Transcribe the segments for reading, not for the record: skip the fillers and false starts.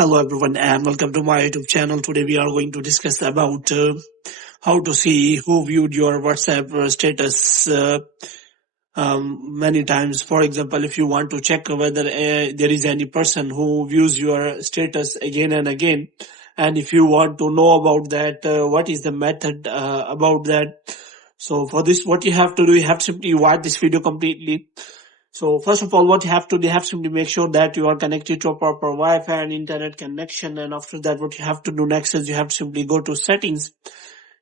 Hello everyone and welcome to my YouTube channel. Today we are going to discuss about how to see who viewed your WhatsApp status many times. For example, if you want to check whether there is any person who views your status again and again, and if you want to know about that, what is the method about that. So for this, what you have to do, you have to simply watch this video completely. So first of all, what you have to simply make sure that you are connected to a proper Wi-Fi and internet connection. And after that, what you have to do next is you have to simply go to settings.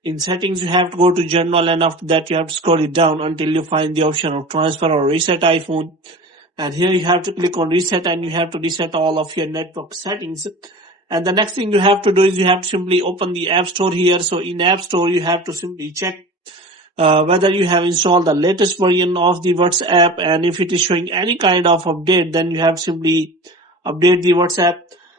In settings, you have to go to general, and after that, you have to scroll it down until you find the option of transfer or reset iPhone. And here you have to click on reset, and you have to reset all of your network settings. And the next thing you have to do is you have to simply open the App Store here. So in App Store, you have to simply check whether you have installed the latest version of the WhatsApp, and if it is showing any kind of update, then you have simply update the WhatsApp.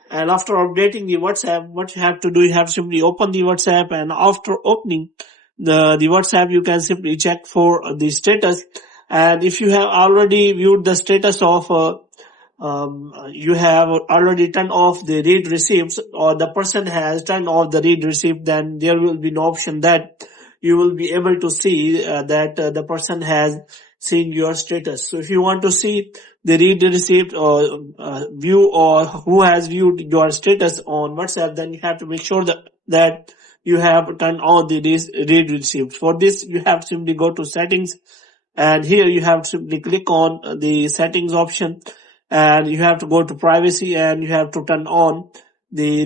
And after updating the WhatsApp, what you have to do, you have simply open the WhatsApp, and after opening the WhatsApp, you can simply check for the status. And if you have already viewed the status of you have already turned off the read receipts, or the person has turned off the read receipt, then there will be no option that you will be able to see that the person has seen your status. So if you want to see the read receipt or view, or who has viewed your status on WhatsApp, then you have to make sure that you have turned on the read receipt. For this, you have to simply go to settings, and here you have to simply click on the settings option, and you have to go to privacy, and you have to turn on the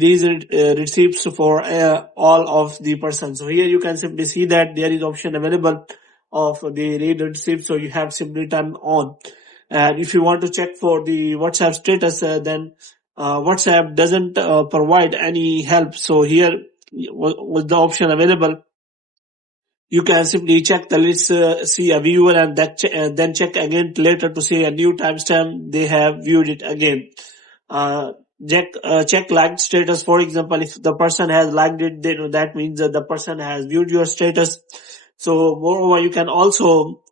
receipts for all of the persons. So here you can simply see that there is option available of the read receipt, so you have simply turn on. And if you want to check for the WhatsApp status, then WhatsApp doesn't provide any help. So here with the option available, you can simply check the list, see a viewer, and then check again later to see a new timestamp they have viewed it again. Check liked status. For example, if the person has liked it, then that means that the person has viewed your status. So moreover, you can also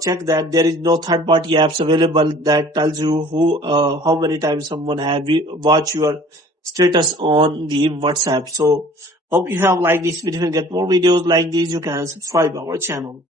check that there is no third party apps available that tells you how many times someone have watched your status on the WhatsApp. So hope you have liked this video. If you get more videos like these, you can subscribe our channel.